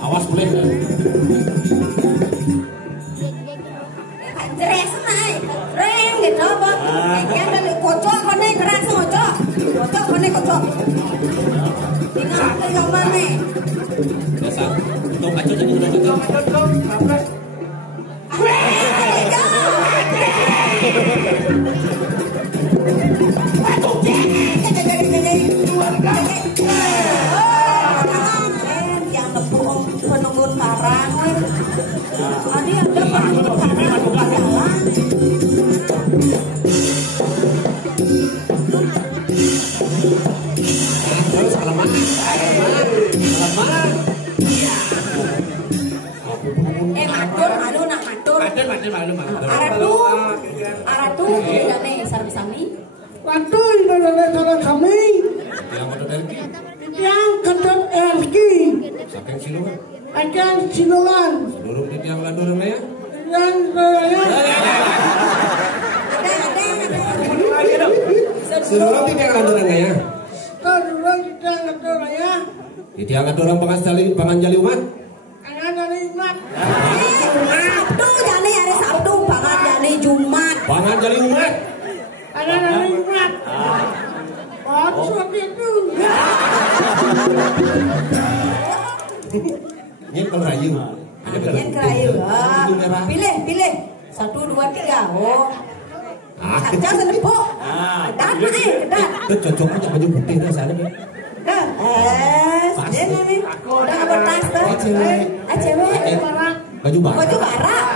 Awas boleh. Jeres naik, reng gitu apa? Yang dari kocok kone keras kocok, kocok kone kocok. Tinggal ke yang mana? Biasa. Tuh kacau jadi udah betul. Yang tepung penunggun karang. Tadi ada penunggun karang jalan. Terus alamat. Matur, nak matur. Matur. Aratu, dane sami-sami. Waduh, ini adalah kami Yang foto dari yang kedap Erki, saking silungan. akan Silongan, Durung di tiang landurung ya. yang saya Silungan di tiang landurung ya. kedua kita kedua ya, Di tiang landurung panganjali umat. akan dari umat, Sabtu jane hari Sabtu banget jane Jumat. Panganjali umat. akan dari umat. Oh, seperti itu. Ini kerayu. Yang kerayu. Pilih. 1, 2, 3. Oh. Kaca senepuk. Kedat. Itu cocok aja baju putih tuh sana nih. Ini. Udah apa tas tuh? Cewek. Baju barak. Baju barak.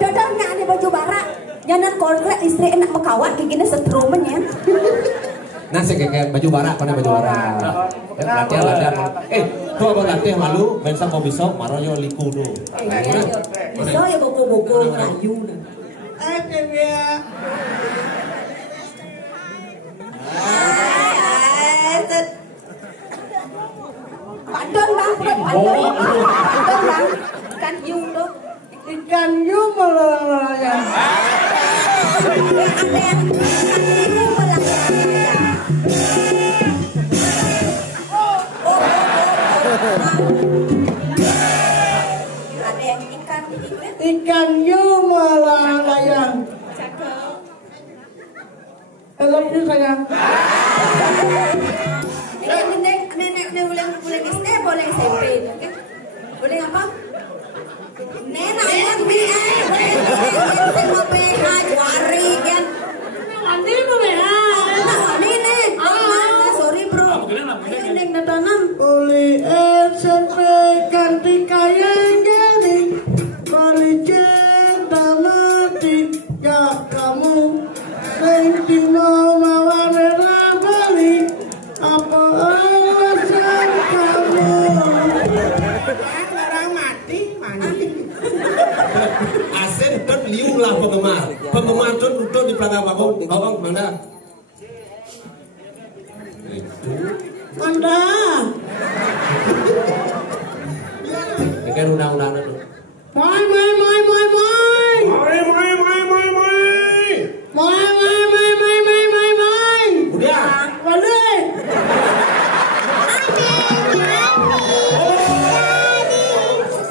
Dodol nggak nih baju barak. Jangan kontrak istri enak mekawat kayak gini setrumen ya. Nah, kayak baju barak, mana baju barak. Latihan. Tuh abang latihan lalu, main sama besok, maroyo liku tuh. Bisa ya boko-boko ngerayu. Dia Padon bang, padon bang, kan yung tuh. ikan yu melalaya. Ada yang ikan yung melalaya. Ada yang Ikan yu melalaya. cakep. Elok yu sayang. Nenek boleh SD, boleh SMP, kan? Boleh apa? Nenek yang boleh PH jari kan? Nanti boleh ya. Ini nih, sorry bro. Neng dadanan. Boleh SMP ganti kaya jadi. Boleh cinta mati ya kamu. Sentino mawar merah balik. Apa alasan kamu? Orang mati mandi. Asen tot liu lah penggemar tot untuk di pelanggan bawang mana? Itu. Anda. Kayak undang-undang itu. Mai. Udah. Balik.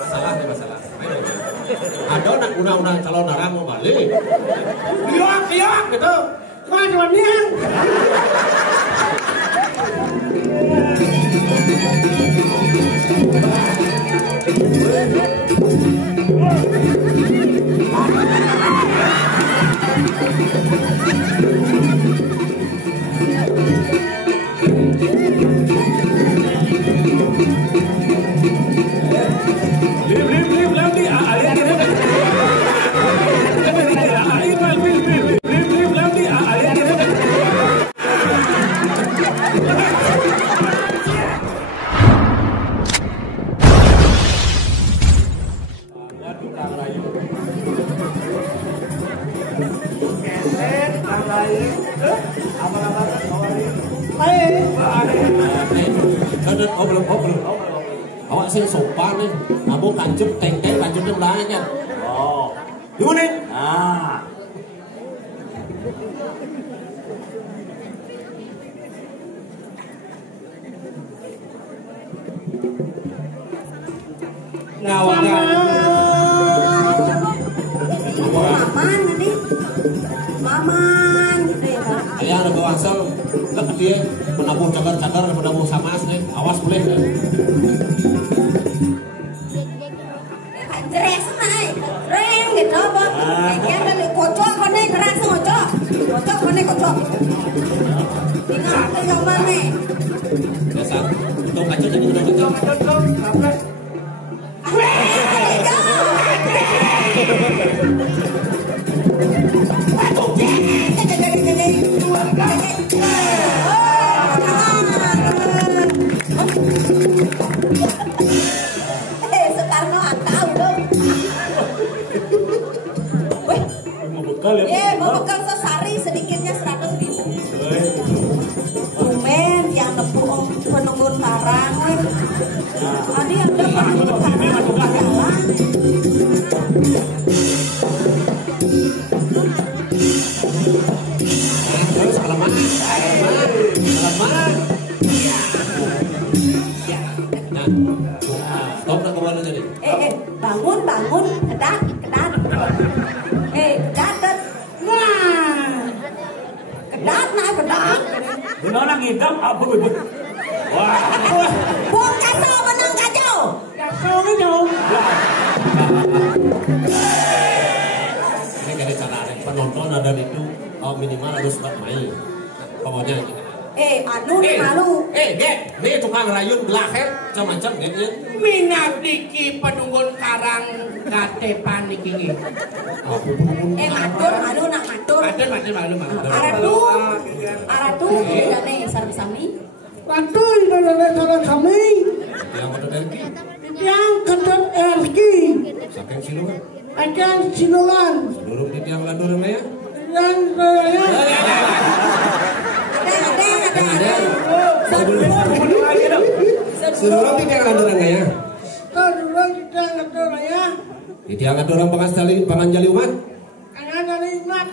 Salah nih masalah. Ada nak undang-undang calon narang mau balik. Liok gitu. Wah, cuman dia. Belum. Awak sing sopan nih. Abu kancut tengkek kancutnya belakangnya. Oh. Gimana? Ngawangan. Maman tadi. Maman. Ayah ada bawa asal ke dia menabuh cagar-cagar, menabuh samas nih. Awas boleh. Jeres naik. Reng gitu apa? Yang dari kocok kone keras kocok. Kocok kone kocok. Tinggal mana? Biasa. Untuk kaca jadi udah kaca. Soekarno tahu dong. Mau bekal sehari sedikitnya 100.000. Lumen yang nepung penunggun karang. Tadi ada penunggun karang jalan. Terus alamat. Nah, stop nak kemana jadi? Bangun, kedat. Kedat. Nah, kedat. Benar nak ngidam apa betul? Wah. Buang kacau menang kacau. Kacau ni dong. Ini kayak cara penonton ada itu minimal harus main. Pokoknya gitu. Anu malu. Nih tukang rayun belakang macam-macam gitu. Minat diki penunggun karang katepan diki. Matur, malu nak matur. Matur. Aratu, dane sarang-sami. Patu ini adalah cara kami Yang kata Derki, yang kedot RG saking silungan, akan silungan durung di tiang landur ya. yang saya Ada. Silungan di tiang landur ya. kedua kita kedua ya Di tiang landur panganjali umat. akan dari umat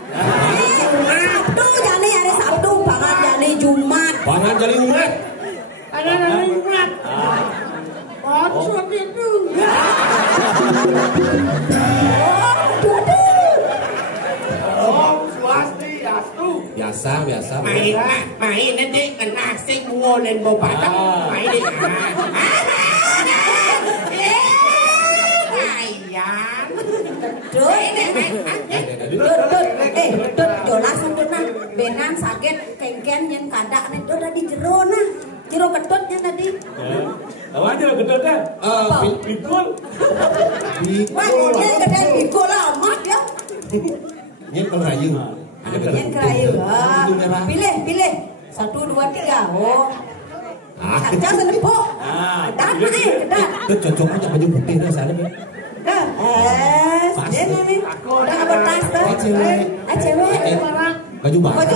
Sabtu jane hari Sabtu banget jane Jumat. Panganjali umat. ada dari umat seperti itu Biasa. Main nanti kena asik ngolen bapak. Main deh. Ayam. Dut jolasan duna benan sakit kengken yang kadak nih udah di jero nah jero kedotnya tadi. Apa aja lo gedor kan? Pikul. Wah ini gede pikul amat ya. Ini pengrayu. Yang kerayu. Pilih. 1, 2, 3. Oh. Kaca senepuk. Kedat. Itu cocok aja baju putih dah sana. Ini nih. Udah apa tas tuh? Cewek. Baju barak.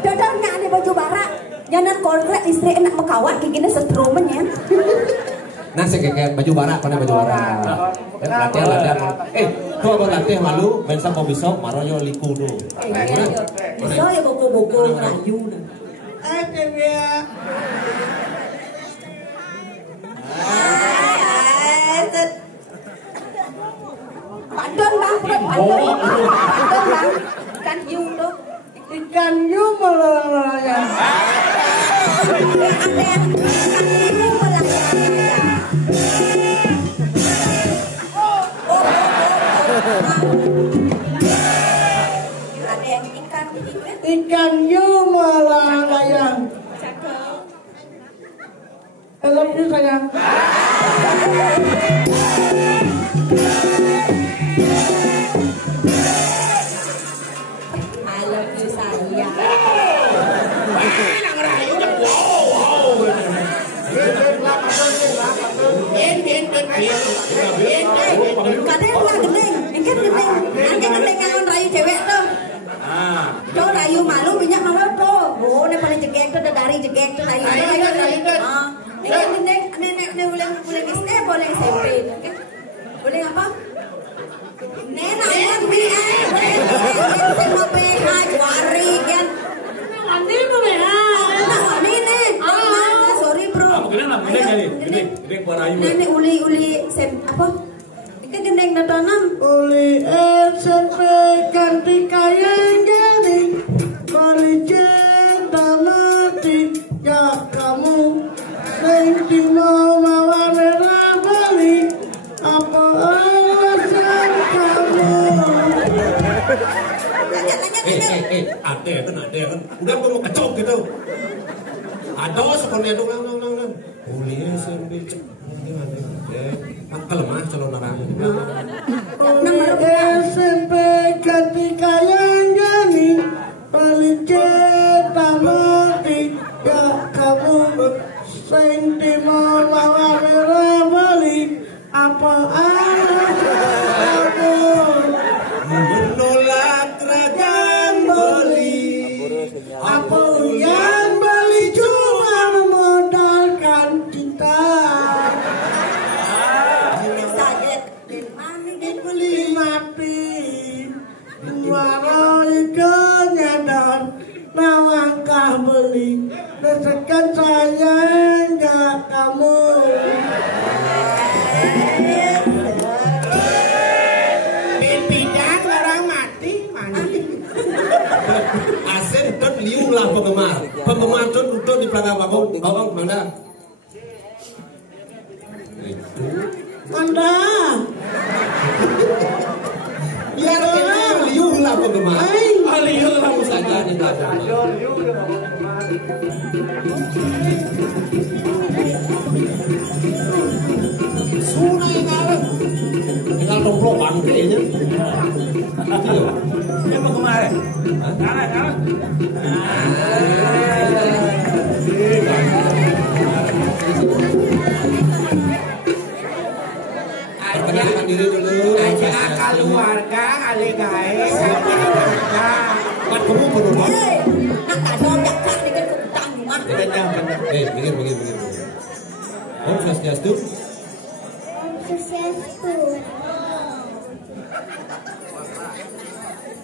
Dodongnya ada baju barak. Jangan kontrak istri enak mekawat kayak gini sestrumen ya. Nah kayak baju barak, pada baju barak. Latihan. Tuh abang latihan malu, besok mau besok, maroyo likudo. Bisa ya buku-buku rayu. dia Padon bang, ikan hiu tuh. ikan hiu melayang. Ada ikan hiu melayang. Ada yang Ikan hiu melayang. I love you sayang. I love you sayang. Kadang lah gendeng, ikan gendeng, gendeng kan rayu cewek tuh. Tuh rayu malu minyak malu tuh. Oh, ini paling jegek tuh dari jegek tuh rayu. Ikan gendeng, nenek boleh SD, boleh SMP. Boleh apa? Nenek yang boleh boleh PH Juari kan. Mandi boleh ah. Nah, ini nih. Apa? Ikan gendeng datonan. Uli SMP ganti kayang jadi bali cinta mati ya kamu sing dino mawar merah bali apa alasan kamu? Ada kan. Udah aku mau kecok gitu. Ada sekolahnya dong, nang. Boleh SMP. Mangkel mah calon narang. SMP ganti kayang jadi bali cinta mati ya kamu sing dino mawar merah bali apa alasan kamu? Menolak kerajaan Bali. Apa yang Bali cuma memodalkan cinta? Sajet dan mani dan Beli mati walau itu nyadar nawangkah beli desakan saya enggak kamu. Bidang orang mati mandi. Asen dan liulah penggemar. Penggemar itu duduk di belakang bawang mana? Anda Biar kita liulah penggemar. Liulah saja di belakang. Sunai kalah. Tinggal domplok bangkainya. Emang kemarin? Kalah. Perkenalkan diri dulu. Aja keluarga ale guys. Mat kamu berdua. nak tak nojak kak dengan kutang mah. Begini. Om Swastiastu.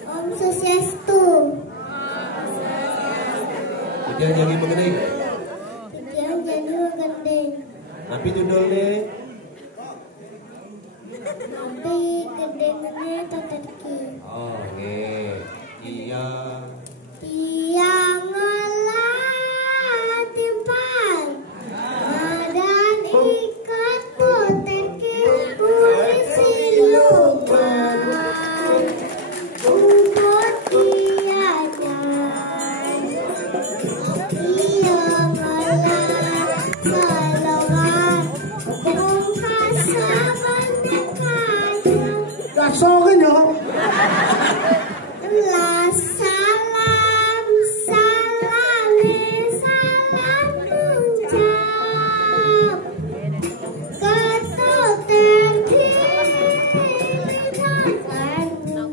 Om Swastiastu. Dia nyanyi mengenai. Dia jadi gendeng. Tapi judulnya. Tapi gendengnya tatarki. Oh, oke. Iya. Tiang ngelah timpal. Badan ikat puterki polisi lupan. Umur tianya. Tiang ngelah salongan. Bungkasa bendekanya. gaso kenyo. La salam ucap kata terkirakan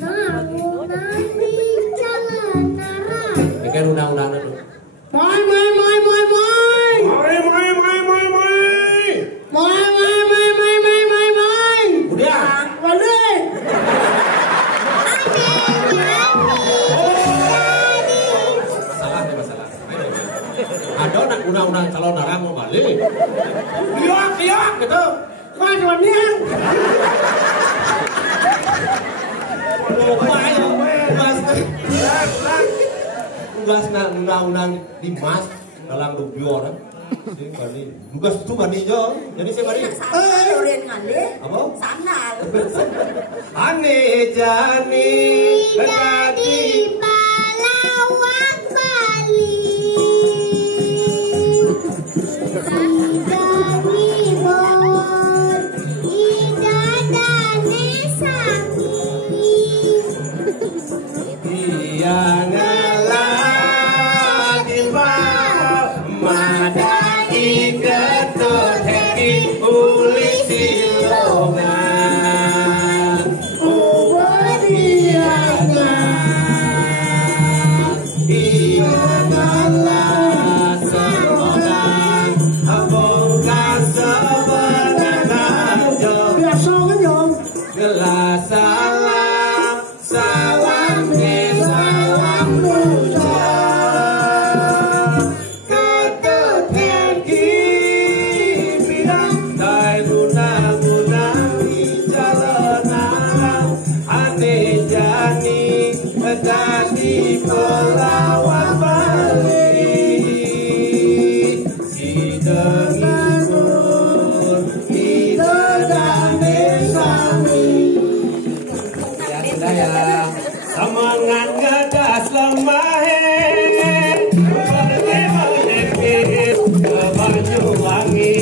bangunan di jalan arah. Bikin undang-undang dulu. Mai. Udah. Balik. Masalah. Ada nak undang-undang calon narang mau balik. Liok gitu. Waduhnya. Lupa ya. Tugas undang-undang Dimas dalam dubio orang. Tugas itu manijo. Jadi saya bari. Ren ngale. Apa? Sandal. Ane jani Jadi balawak Bali. Yang ngalah di bawah madai ketot heki uli silongan ubadiana iya ngalah serongan abongkah sebenarnya Gaso kenyo. gelas salam salam ngedadi pelawak Bali si dengibur kita dame sami. Ya sudah ya. Semangat ngedas lemahe bagaimana ke Banyuwangi.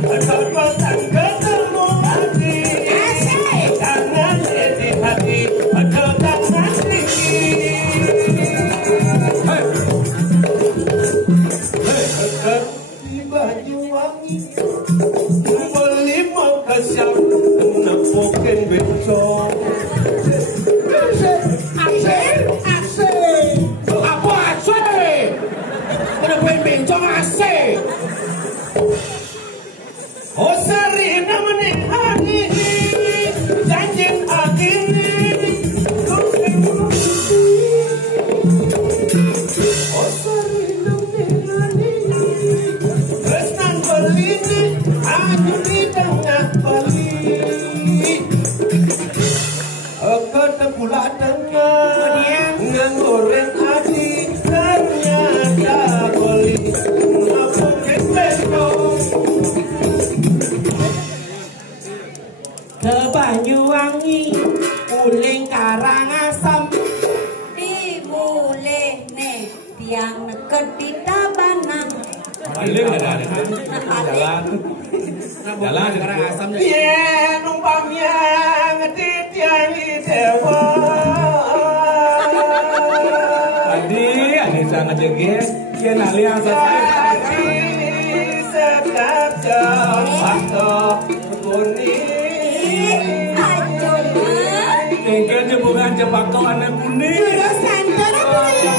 Berkotan ketemu hati kangen di hati berkotan hati. Di Banyuwangi beli mau kesam nempukin bencong. Apa asik? Udah bencong asik. Oh seri namanya hari janjin akhir. Oh seri namanya hari kesenang belini hanya di tengah Bali. Ketepula tengah ngoreng hati ternyata beli apa kepekong. Ke Banyuwangi uling Karangasem Di boleh ne tiang neket di Tabanan. Jalan Karangasem. Dia numpangnya ngetiang di dewa. Adi sangat jeges. Dia nali yang selesai. Sekadar waktu kuning. Ajo mah. Tengkel jebungan jebakau anak kuning. Terus santer apa ya?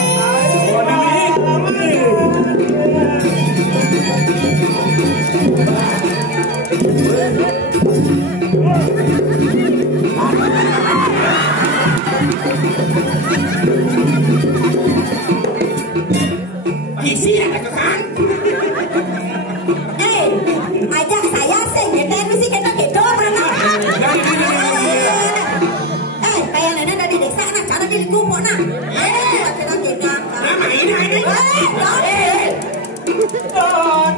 isi ada kekan. Ajak saya sih, nyetain mesti kita gitu mana? Kayak nenek dari desa nak cara di kumpul nak. Kita jenang. Nama ini.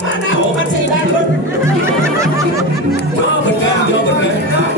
Mana obat sih dah. Jawab benar.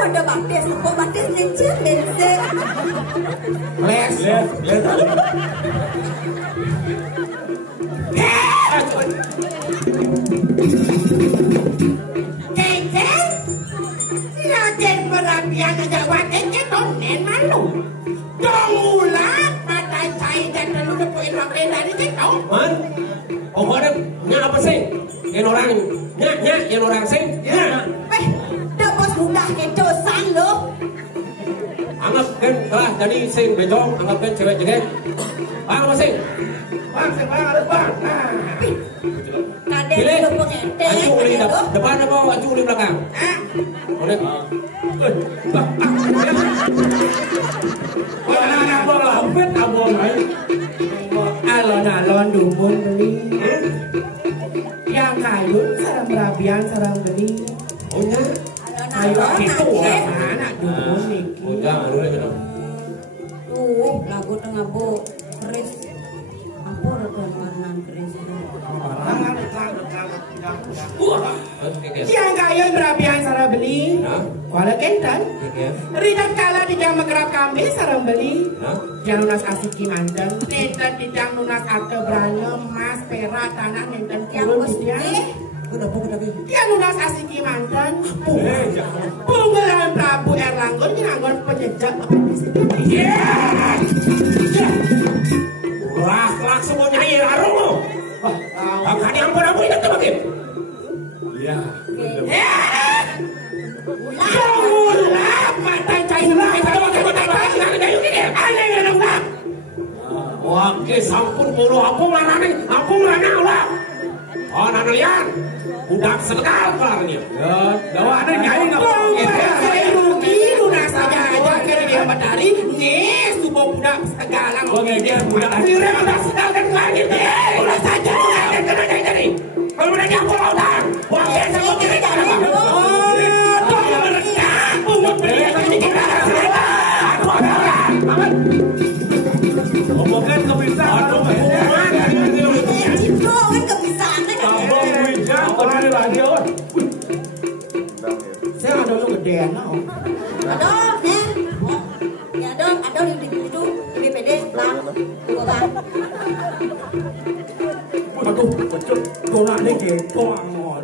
Ada batis, kok batis lecet lecet. Les. Kecen, Raden Merapian aja wakilnya tonen malu. Dong ulat mata cai dan lalu depoin makin dari cekau. Man, pokoknya nyak apa sih? Yang orang nyak yang orang sih? Ya. Dapat mudah kecosan lo. Anggap kan telah jadi sing bejong, anggap kan cewek jeget. Bang apa sih? Bang, ada bang. Kadang Pilih. lu pengete. Acu di depan apa acu di belakang? Boleh. Anak bola hempet abon ay. Alon-alon dukun beli. Yang kayu sarang Merapian sarang beli. Oh nya. Ayo itu anak dukun nih. Bujang dulu ya. Tuh, lagu tengah bu. Keris. Ampun rekan warna keris. Yang kayu Merapian sarang beli. Kuala kentan. Ridak kala di jam megerap kambing sarang beli. Yang lunas asiki manten. Nenten di jam lunas ate beranya emas perak tanah nenten Yang turun bos di dia. putih. Yang lunas asiki manten. Punggelan Prabu nganggur penyejak. Lak semua nyanyi larung lo. Kan ampun ampun itu tuh bagi. Ya. Ulah, mata cai ulah. Wah, sampun mulu aku marana ulah. Oh, nana lian. Udah sekal kelarnya. Ya, dawa ada nyanyi nggak apa? Rugi lunas saja aja kira dia matahari. Nih, subuh budak segalang. Gua ngejar budak. Kira udah sedangkan lagi deh. Udah saja. Kena dari. Kalau udah aku mau dah. Wah, semua kira jangan apa. Oh, tuh meredak. Umut berikan di kita. Aku ada orang. Aman. Ngomongin kebiasaan. Cinta kan kebiasaan kan. Abang Wijah, kau dari lagi on. Saya ada lu gedean tau. Aduh, ya. Ya ada di itu di PD lang. Dua kan. Aduh, kau nak ni ke? Kau angor.